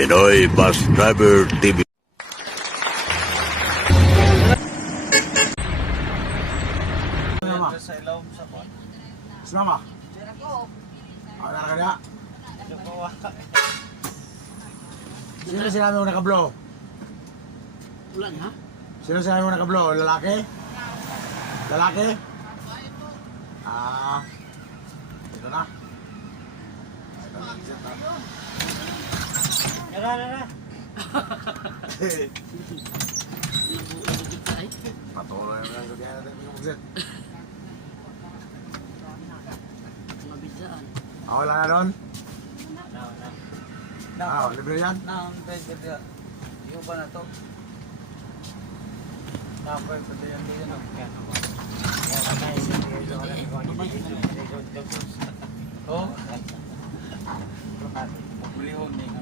Pinoy Bus Driver TV. Sa ilaw sa kon. Sumama. Ako na kanya. Sino sinabi mo naka-blow? Wala na. Sino sinabi mo naka-blow? Lalaki? Lalaki? Ito na. Nara. Patuloy mo lang kaya natin mag-set. Mabidaan. Wala na doon? Na. Libre yan? Na, pwede. Yung ba na to? Tapos pwede yan din no. Oh. Pulihon ni nga.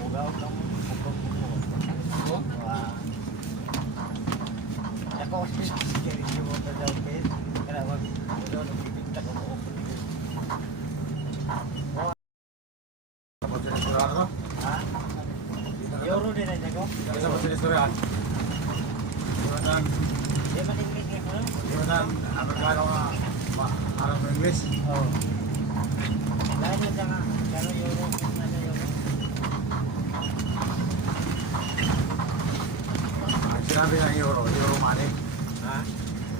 Ugaw lang mo. Oh. Ako kaya mo ta daw pet. Kaya wag do no pipinta ko mo. Tapos yung istorya na to? Ha? Euro din na ko. Isa pa yung istorya. Iwanan, Di ba tingin ni mo? Amerikano nga, alam mo English? Oh. Lain na nga. Kano euro na euro. Ang sinabi ng euro money. Ha?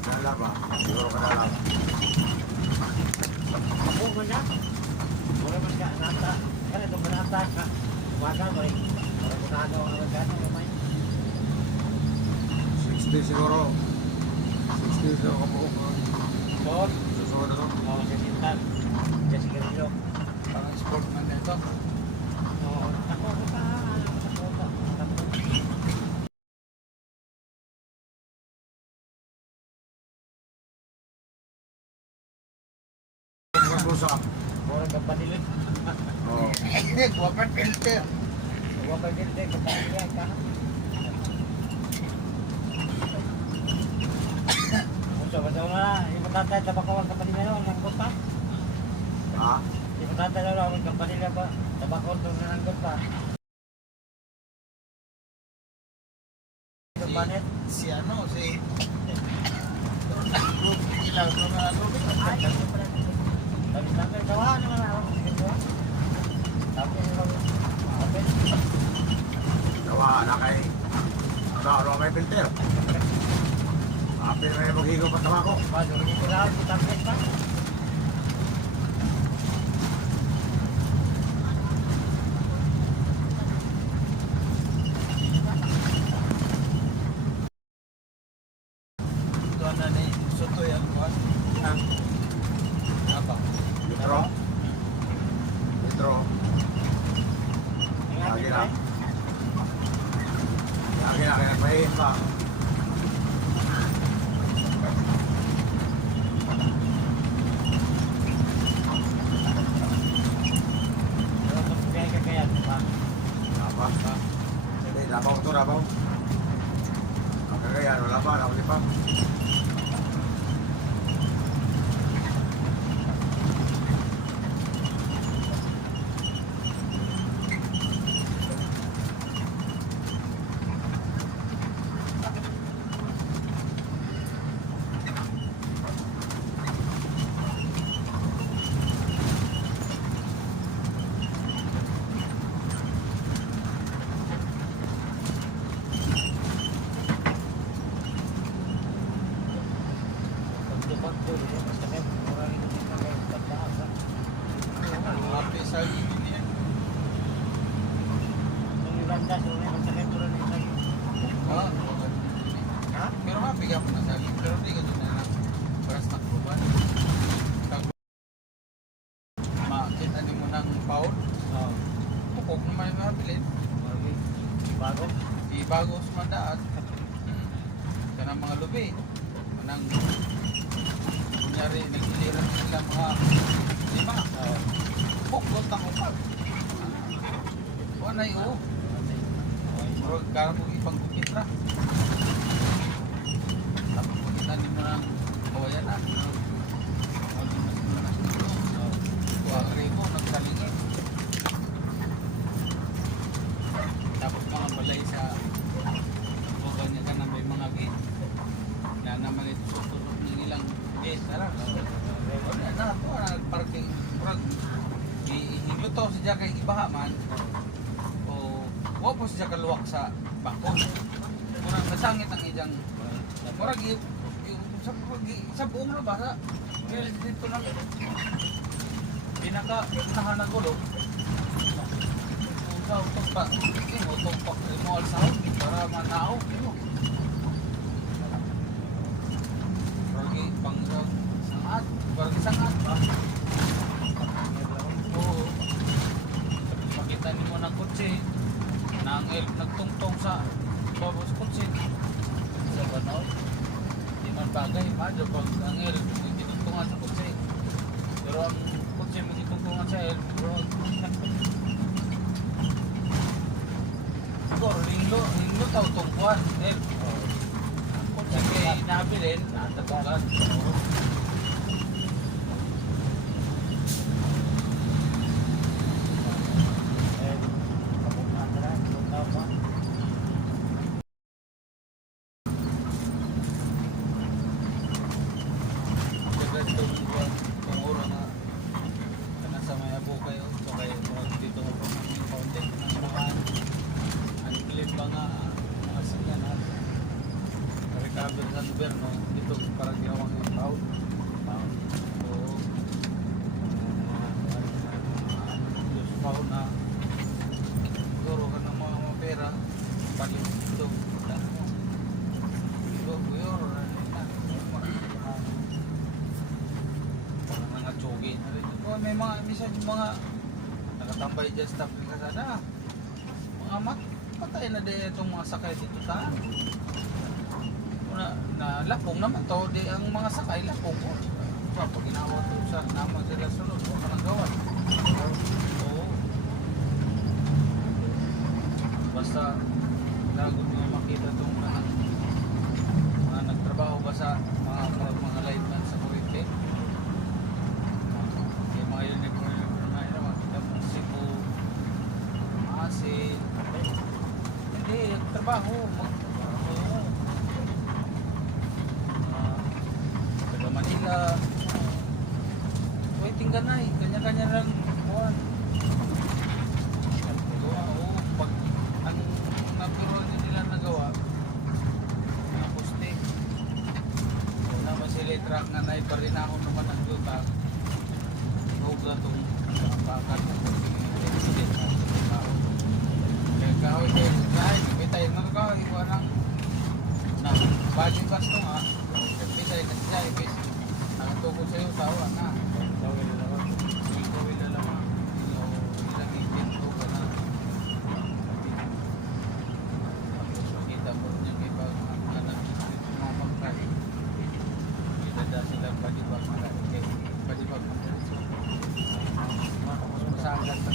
Dala ba? Euro ka dala ba? Ako man na. Wala man ka nata. Kaya itong nata ka. Wala mo rin. Wala mo na ang magkano naman. 60 siguro. 60 siguro kabuok. Sport. Susunod na to. Oo, sa sintan. Kasi ganito. Parang sport man na ito. Oo. Ako pa. Busa. Mura ka pa nila. Oo. Wapan filter. Wapan filter. Kapag ka. So, basta mo na. Ipatatay tabakawal ka pa nila. Nanggot pa. Ha? Ipatatay na lang ka pa nila ba. Tabakawal ito na nanggot pa. Kampanet. Si ano, si ilang na Ay, kasi pala. Tapi gawa naman ako. Tapi Gawa na kay... Ano may filter? Apil na yung maghigaw pa tabako. bago rin ko lang tapos pa. doon na ni Soto yan ko. Apa? Litro. Litro. Lagi na. Lagi na kaya pahin pa. Apa? Hindi, labaw ito, labaw. Ang kagayan, wala pa, nakuli pa. Happy sa niya. Ha? Pero happy ka pa na sa pero di ka doon na paras na kuban. Makita ni mo ng pound. Pukok naman yung mabilin. Bago. Di bago sa mandaan. Ka ng mga lubi. Manang kunyari nagiliran sila mga lima. Pukot ang upag. Wanay o. Pero kaya mo ipang kumitra. Tapos makita ni mo ng kawayan na. Kuha rin mo, nagkalingin. to siya kay ibaha man. O wa po siya kaluwak sa bangko. Murag nasangit ang iyang murag sa buong labas dito lang pinaka tahanan ko do. Sa utok pa, utok pa mo al sahod para manao mo. Lagi pang sangat, parang sangat ba? Oo. Makita nimo na kotse, nagtungtong sa babos kotse. Sa banaw. Di man bagay, madyo pag ang el, tinuttungan sa kotse. Pero ang kotse mo ditungtungan sa el, bro. Siguro, linglo tao tungkuan, el. Ang kotse kay nabilin, natatugan. Recover sa gobyerno dito parang ginawang pound. Oo. Diyos pound na siguro ka ng mga pera palit dito. Dito, buyor. Parang mga tsogi. May mga minsan yung mga nakatambay dyan sa tabi kasada. Mga patay na din itong mga sakay dito sa na lapong naman to, di ang mga sakay lapong ko. So, pag ginawa to sa naman sila sunod, huwag ka nang gawan. Oo. Basta, lagod nyo makita itong mga nagtrabaho ba sa mga lineman sa Kuwait. Yung mga uniform na yun, makita mo Cebu, Asin. Hindi, trabaho. Manila, waiting ka na eh, kanya-kanya lang buwan. Oo, pag ang napiruan nila nagawa, mga poste, naman sila truck na naiparinahon naman ang yuta, ihog na itong bakal ng president ng tao. Kaya kahoy kayo, kahit bitay mga kahoy, walang na baging basto nga, bitay na siya, ibis. Tungkol sa'yo, sawa na. Tawil na lang. Tawil na lang. Ilang ikinto ka na. Tapos makita mo niya kay pag anak mga magkali. Kita na sila padibag magkali. Kaya padibag magkali. Mas masagat sa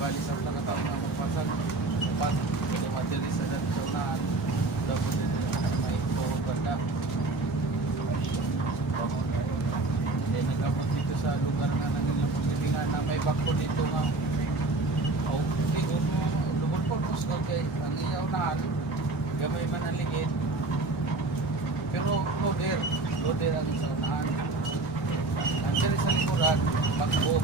bali sa nakataon na magpasag. Pat, kaya matilis sa dati sa unahan. Dapat din may puhugan na. Nagkapag dito sa lugar nga ng ilang pagkitingan na may bako dito nga siguro lumon po kusgal kay ang iyaw na gamay man ang ligid pero loader ang sa unahan ang sila sa likuran bakbo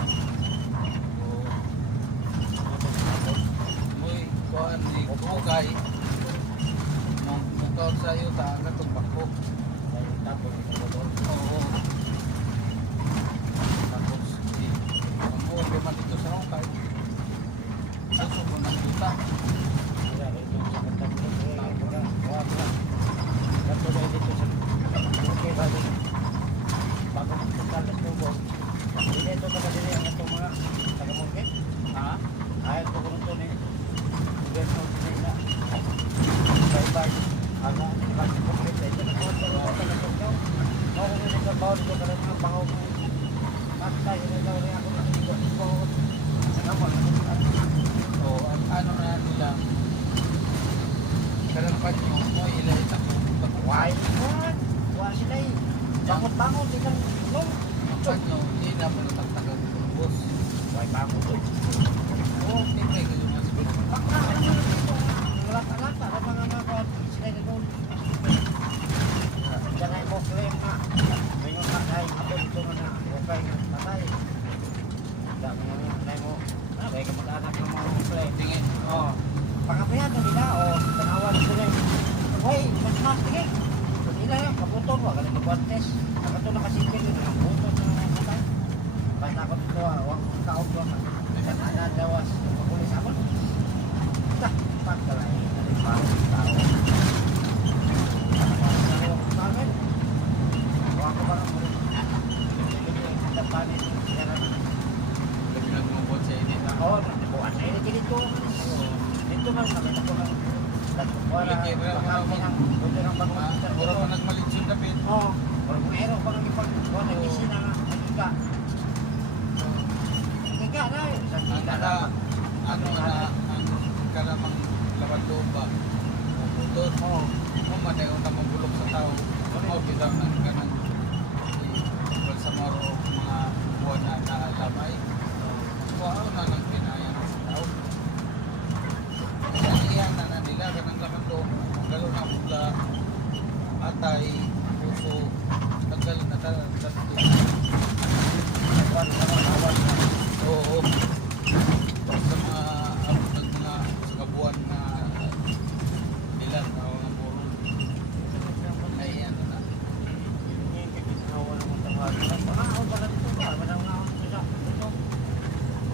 muy kuhan ni bukay mong sa iyo ta ang itong bakbo tapos oo. Luman dito sa Hongkay suso mo ng juta Ito sa kantang ko dato na dito sa okay bali bagong pagkalas mo po hindi ito kapatid ang itong mga taga-mungkit ayaw ko kung ito ni gobyerno nila bye-bye aga kasi complete ito na po ito na po ito ako kung hindi ka bawal ito ka lang ang pangaw mo tayo na daw rin ako ano na nila karapan nyo mo ilay sa why sila eh bangot di kang long karapan nyo hindi na po natagtagal bus why bangot oo hindi kayo kayo masabi lata-lata na mga sila na doon jangan mo claim na ngayon na ay ako dito na okay na patay dami nga kamag-anak ng mga musle. Tingin. Oh. Pangapihan na nila, o tanawan sila. Hoy, mas sige. Nila yan, kaputo mo, galing kabuantes. Nakato na kasi pili, nakaputo na mga katay. Basta ako dito, huwag kong kaot ko. Kananan dawas, makulis ako. Dah, pagkalay, nalipaw ng tao. Pagkalay, huwag ko parang mo rin. Dapanin, sigaran na. Pinag mabot sa init. Oo, nabuan na yun dito. Dito man, nakita ko lang. Wala, pagkami ng buto ng bangon. Puro pa nagmalit yung dapit. Oo, pero meron pa nang ipag-kuha ng isi na nagiga. Nagiga na yun. Sa giga na. Ang kalamang lawan loob ba? Putot. Oo. Kung madayo na mabulok sa tao, kung bitaw ng ganang balsamoro mga buwan na naalamay, wow na lang kinaya ng tao. Kasi iyan na nila, ganang laman loob, galo na mula atay, puso, tagal na tato. Awan na mga awan na. Oo. Sa mga abot ng mga kabuan na nila, mga puro. Ay ano na. Awan na mga tawag. Pangahon pala dito ba? Walang ahon dito. Ito.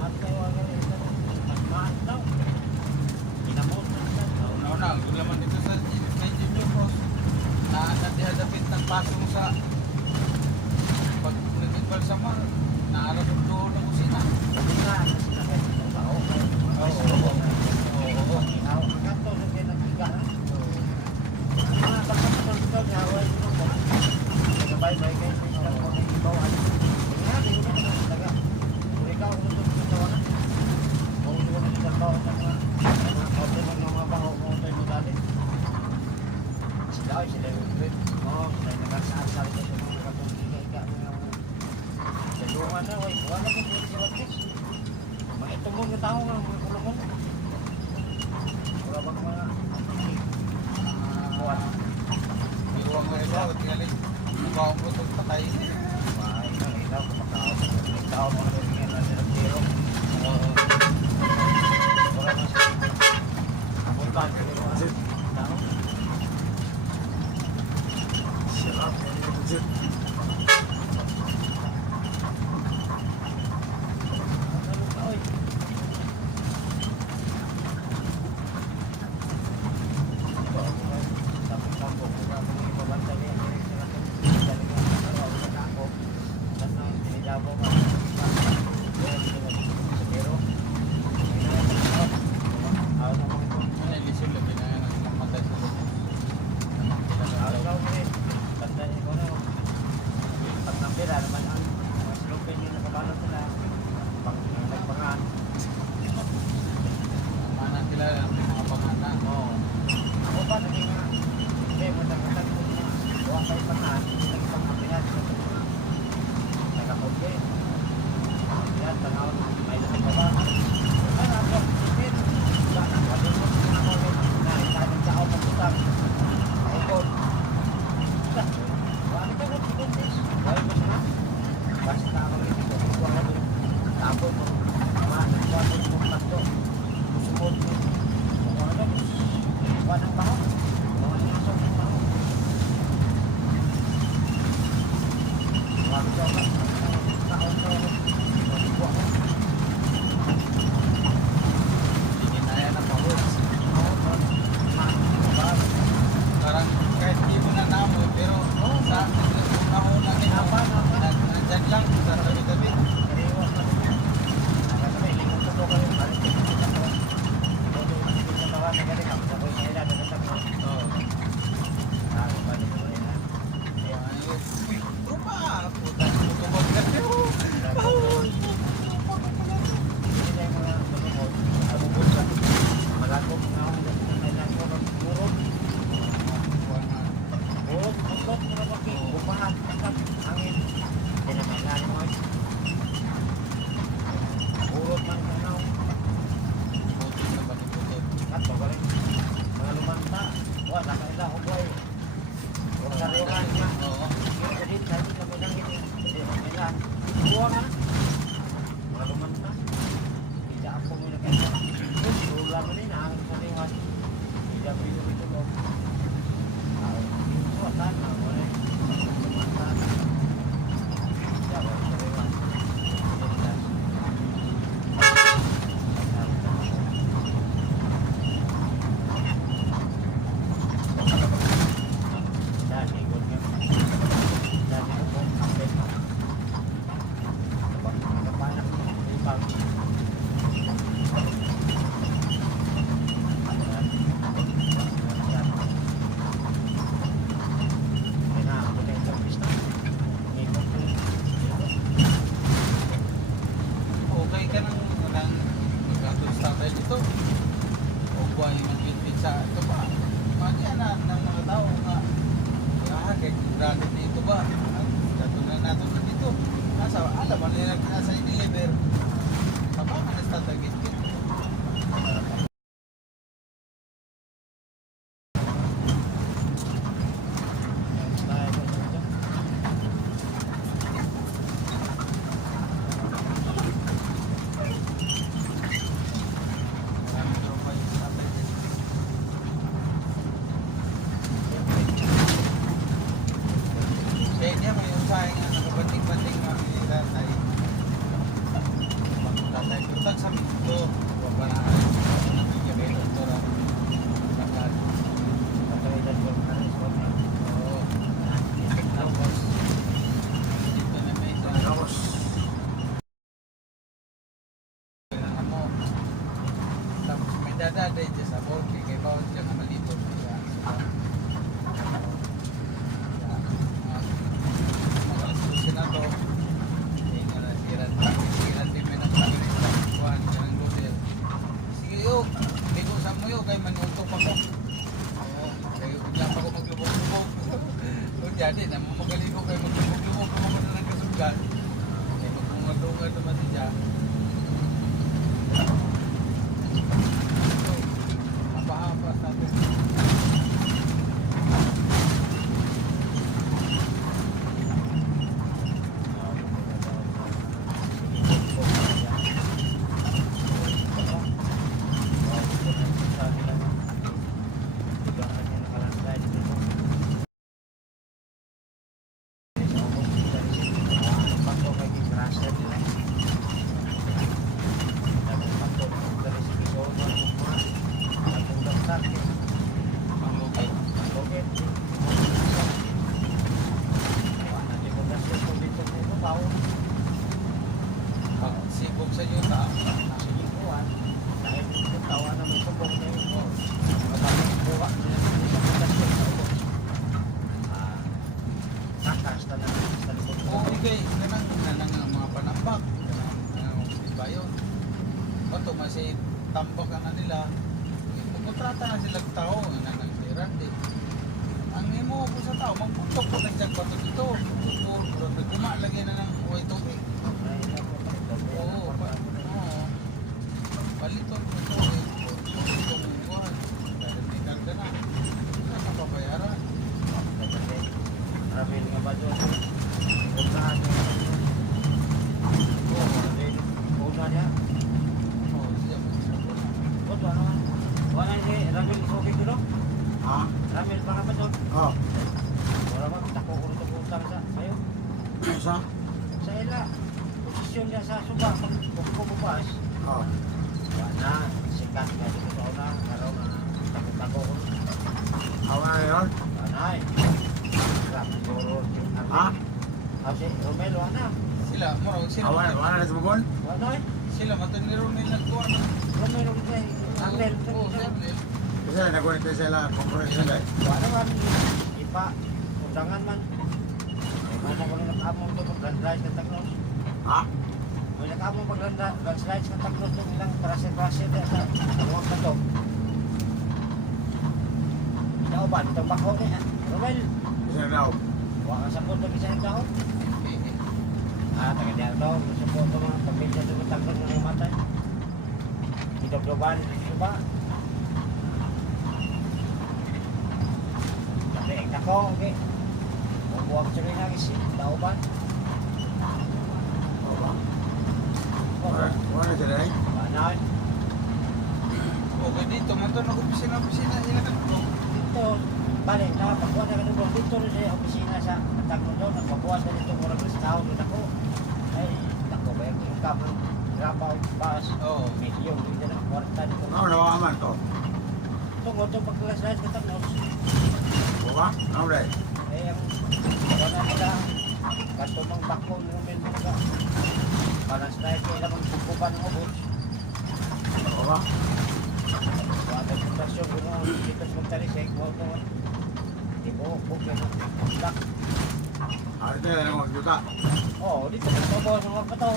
At kayo ang ganito. Magmaan daw. Inamot na siya. Una-una, ang laman dito sa medyo New Cross na natihadapit ng pasong sa pag nag-inval sa mar, naarap ang doon ng kusina. Sabi nga, sila kayo ng tao. Oo. Inaw, ang kanto sa pinagiga na. Mga baka dito, gawin mo mo. Nagabay-bay kayo sa isang mo ng ibaw. Kaya, hindi mo naman talaga. Kung ikaw ang gusto mo sa wala, kung hindi mo na isang bawa sa mga order ng mga baho kung ito yung dali. Sila yung trip. Oo, sila yung nagkasaan-sali sa mga katulog-iga sa luha na, oy. Wala kong pwede si Watis. Mga itungong na tao nga, mga kulungan. Wala bang mga buwan. Iwang na ito, tinalik. Mukha ko itong patay. Ay, nakita ko makao. May tao mga lumingan na silang zero. Oo. Wala na siya. Puntahan ko yung mga tao. Sarap. Ano ka, oy? Tapos-tapos, wala ko yung ibabantay niya. Sila ko, dali nga, araw sa ako. Tapos na, tinijabo ka. Pero, may nakakasarap. Ayaw na mga ito. Ano yung lisod lang ginaya ng namatay sa loob. Ayaw na mga ito. Tanda niyo ko na. Pag nambira naman ang mga silupin yung nakabalot sila. Pag nagpangaan. Mana kilala ang mga pangana. Oo. Ako pa, naging nga. Hindi, matagkatag ko na. Huwag kayo pangaan. Hindi naging pangapihan. Nagkapog eh. Yan, tanawin. May lamig pa ba? Ano, ako. Sipin. Wala na. Wala mo. Na, itanong sa ako pagkutang. Ayun. Wala ka mo, pinuntis. Wala mo siya. Basta ako rin ito. Huwag na doon. Tapos mo. Nagkwado mo tatlo. Susunod mo. Wala na. Wala ng baho. Wala ng aso ng baho. Wala ka mo. Taon ka mo. Wala mo. Hindi ginaya ng pahos. Wala. Parang kahit di mo na namoy, pero sa una-una nito, nandyan lang sa tabi-tabi. Oo. Uy, trupa! Puta, tumutubog ka pero. Urot man kanaw. Putik na pati-putik. At pagaling mga lumanta. Wala ka nila ako boy. Huwag saryohan nga. Oo. Yung kadit, sabi ka mo lang yun. Hindi, okay lang. Buwa nga. Mga lumanta. Tidak ako muna kaya. Terus, wala mo din, ang sariwan. Hindi ako yung ito mo. Yung suwatan, wala eh. Sumatan. Hindi ako yung sariwan. Dati, ikot ka. Dati ko po, update mo. Kapag nakapanak mo, ipag. Okay ka nang magkatulis tayo dito. O buhay mag-bitbit sa ito ba? Mga na ng mga tao nga. Kahit grabe na ito ba? Katulan natin na dito. Nasa, alam mo nila nasa i-deliver. Sabangan na tatagit-git. Marami daw kayo sa atin. Kaya niya may usahay nga nakabating-bating mga tatay. Tatay tutag sa mito. Huwag pa na nabigyan kayo ito lang. Lakad. Oo. Tapos, dito na may isa. Tapos, Kailangan mo. Tapos may dadaday dyan sa board. Kaya bawal dyan na malito. Kaya, mga na to. Hindi nga na siran. Siran din may nagpapalita. Kuhan ka ng lutil. Sige yo. Bigo sa mo yo. Kaya manutok ako. Oo. Kaya kaya pa ako maglubog-lubog. Kung dyan din. Mamagaling ko kayo maglubog-lubog. Kung ako na ng kasugan. Kaya magbunga-dunga naman siya. Apa-apa sabi. Panglugay. Pag sibog sa yuta. Okay, kanang mga panambak. Kanang bayon. Bato masih tambak ka na nila. Kontrata na silang tao na nagtiran din. Ang imo ko sa tao, magputok ko nagtag bato dito. Pero naguma lagi na ng uway tubig. Oo. Paliton ko ito eh. Ito mo buwan. Dahil may karga na. Ano na papayaran? Ramil nga ba doon? Unahan niya. Una niya. Oo, siya mo siya po. Oto, ano nga? Wala si Ramil Sobi ko doon? ha? Ramil pa ka ba doon? Oh, Wala ba? Tako ko rin ito sa sayo. sa? Sa ila. Posisyon niya sa suba. Kung bumubas. Oh, Wala. Sikat nga dito sa una. Araw na tako ko. awa na yun? Wala eh. Siguro. Ha? Kasi Romel, wala. Sila, moro, sila. Awa na sa bubon? Wala eh. Sila, mataniro nila nagkuhan. Romel, wala eh. Ramil. Oo, sir. Kasi nagkulit ko sila, konkurensya sila eh. Wala man. Ipa. Undangan man. May mana ko na nakamong ito pag-landrise ng Taclos. Ha? May nakamong pag-landrise ng Taclos itong ilang trase-trase na sa dalawang kato. Inauban, itong bako niya. Romel, Kasi na daw. huwag ka sa punto isa ng tao. Taga-diyan daw. Sa punto mga pamilya doon ng Taclos na namatay. Idog-doban, dito ba? Tapi ako, okay. Kung buwag sa rin nagis, dauban. Wala na sila eh. Wala. Pwede dito, man to nag-opisina sila ka to. Dito, balik, nakapagbuhat na kanong dito rin sa opisina sa Tagno doon. Nagpabuhat na dito ko rin sa tao doon ako. Ay, nako ba yung kapag trabaho, bus, Oo. milyon, hindi na kwarta dito. Ano nawa man to? Tungod itong pagkalaslas ka Tagno. Buka? Ano rin? Eh, ang wala nila, katumang bako ng mga ka. Panas na ito, ilang magpupuban ng ubos. Buka? Wala yung tasyon ko na dito sa magtalisay, ko ito. Di ko, bukyan ng black. Arte na magjuta. Oo, dito sa babaw ng mga pato.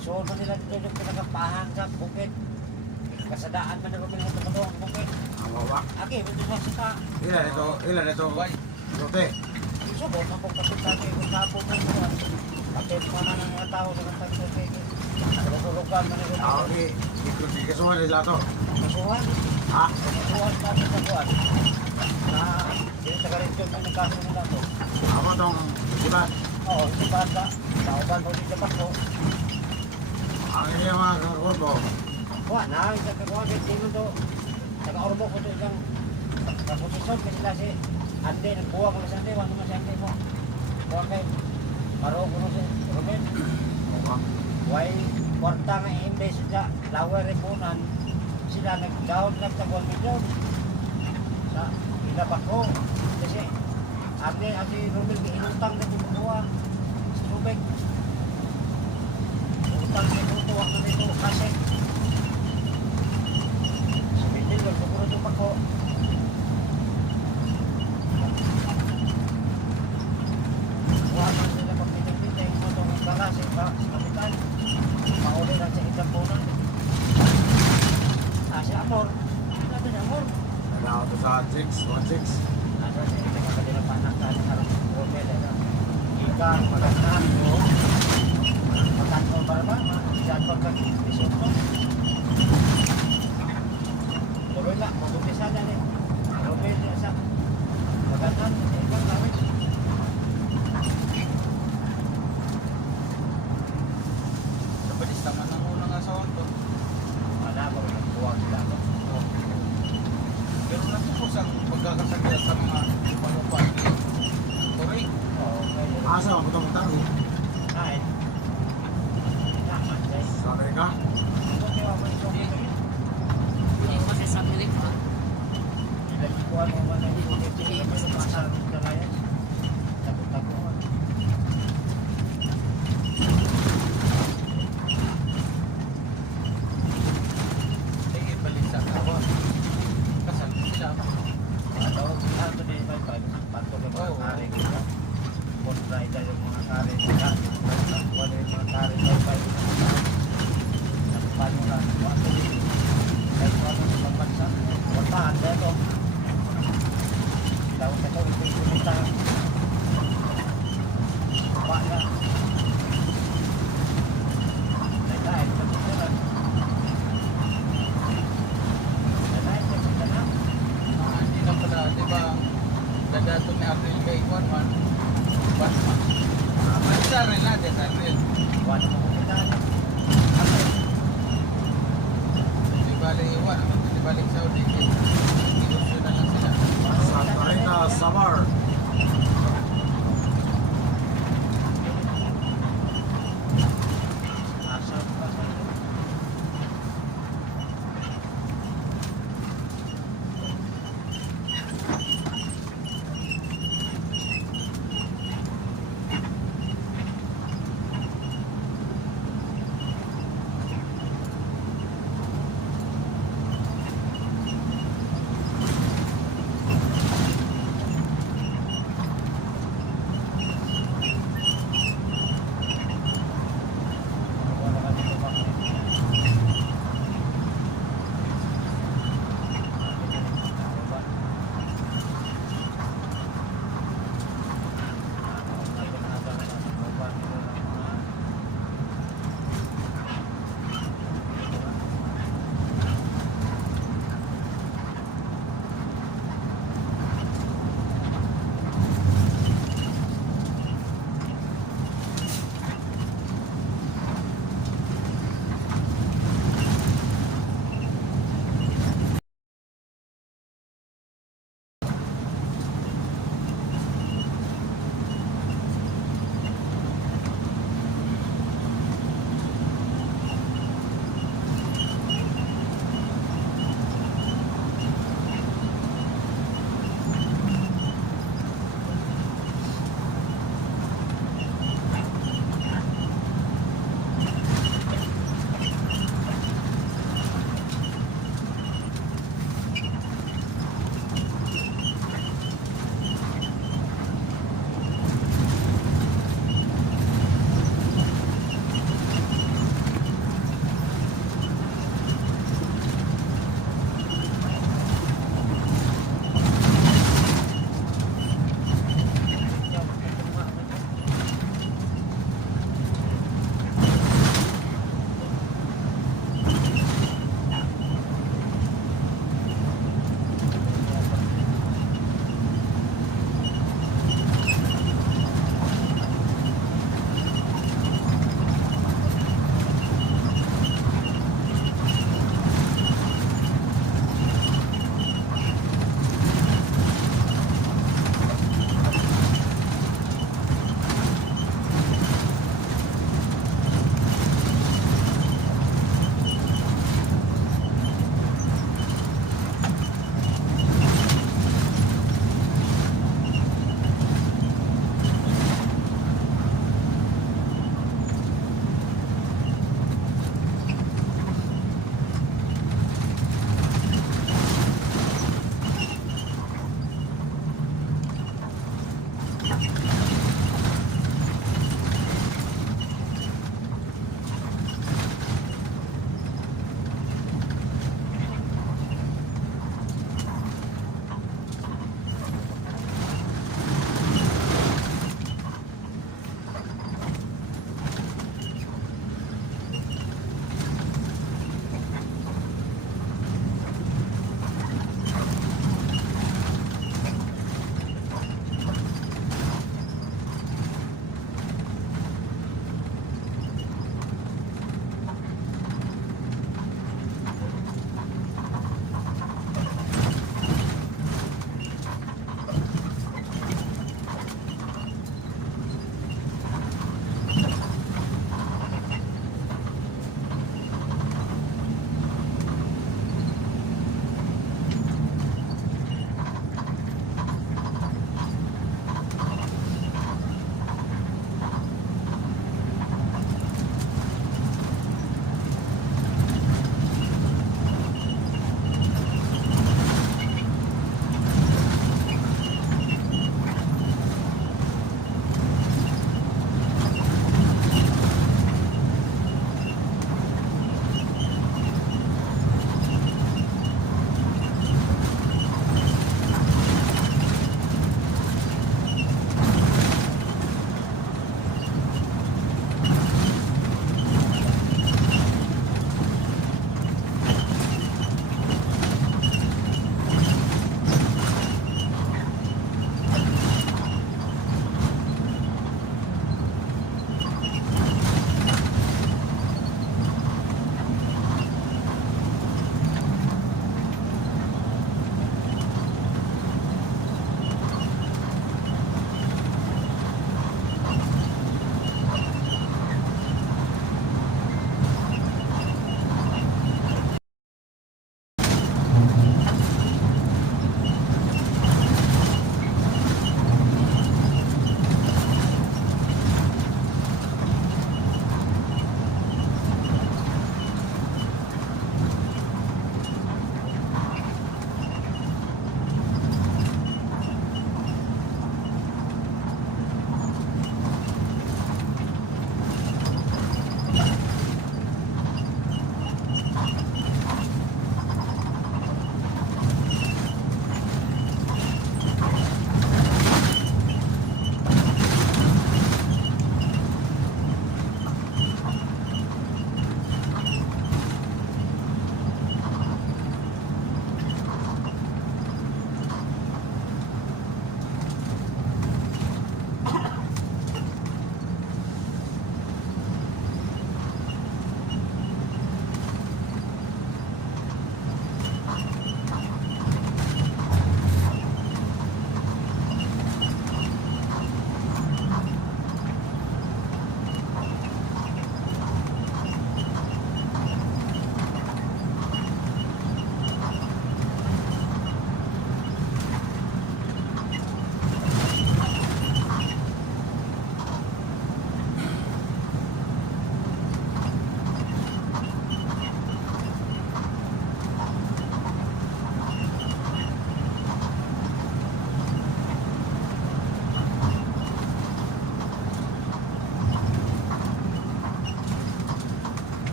So, nila dito yung pinakapahan sa bukid. Kasadaan man na kami ng pato ang bukid. Ang buka? Aki, ito sa sita. Ilan ito? Subay. Rote. So, buong na pong kapunta kayo kung kapong mo mga. Kapit mo na ng mga tao sa kantang kayo. Tulog-tulogan man na Ako kami. di kasuhan nila to. Kasuhan. Ha? Kasuhan natin sa buwan. Na, sinasagarin mo ng kaso nila to. Ako tong isipan. Oo, si Banda. Nauban mo dito pa ko. Ang iya mga kakurbo. Wah, na, isa ka kuha, hindi mo to. Taga-ormo ko to isang kaposisyon kasi sila si Ande, nagbuha ko sa Ande, wala naman si Ande mo. Kuha kay, maro ko na si Ruben. Buka? Why, kwarta nga imbes sa lower repunan, sila nag-down lang sa 1 million. Sa ilabak ko. Kasi, Ande, si Ruben, inutang na kumukuha. Si Ruben. Utang na kumukuha na nito kasi. Hindi, magpapuro ito pa ko. Wala sila pagpinag-pinag mo itong karasi sa kapital. Pauli lang sa isang punan. Si Amor. Ano si Amor? Nagao to sa 1-6. Nasa sa isang makadilang panak sa harap ng Romel. Ika, magandang mo. Magandang para ba? Diyan pagkag-isip ko. Tuloy na, mag-umpisa na rin. Romel sa magandang sa ibang gamit. Sa balista man ang unang asawan to. Wala ba, nagbuwag sila to. Pero natupos ang pagkakasagya sa mga panupan. Turing. Oo, kaya. Asa ang putong tago? Kahit. Naman, guys. Sa Amerika? Okay, ako yung song ito yun. Hindi kasi sa Amerika. Ilan yung kuha mo man na yung song ito yun. Pero masarap yung kalayan. Tago-tago. Sige, balista. Ako. Kasal sila. Ano, ito din ba ito? Pato ng mga Oo. kare. Kontra ito yung mga kare. Wala yung mga kare.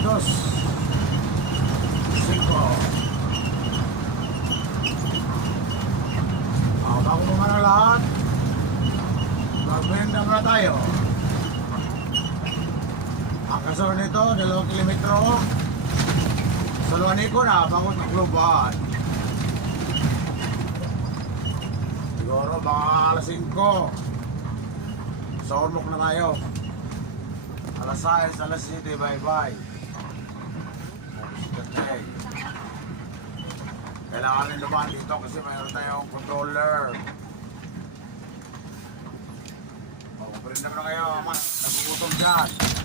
Dos. Cinco. Bago mo man ang lahat, mag-merienda muna tayo. Ang kasunod nito, 2 kilometro. Sa Luanico na, bago takluban. Siguro baka alas 5. Sa Ormoc na tayo. Alas 6, alas 7, bye-bye. Gatay. Kailangan rin dumaan dito kasi mayroon tayong controller. Kumprin naman na kayo, nagugutom dyan.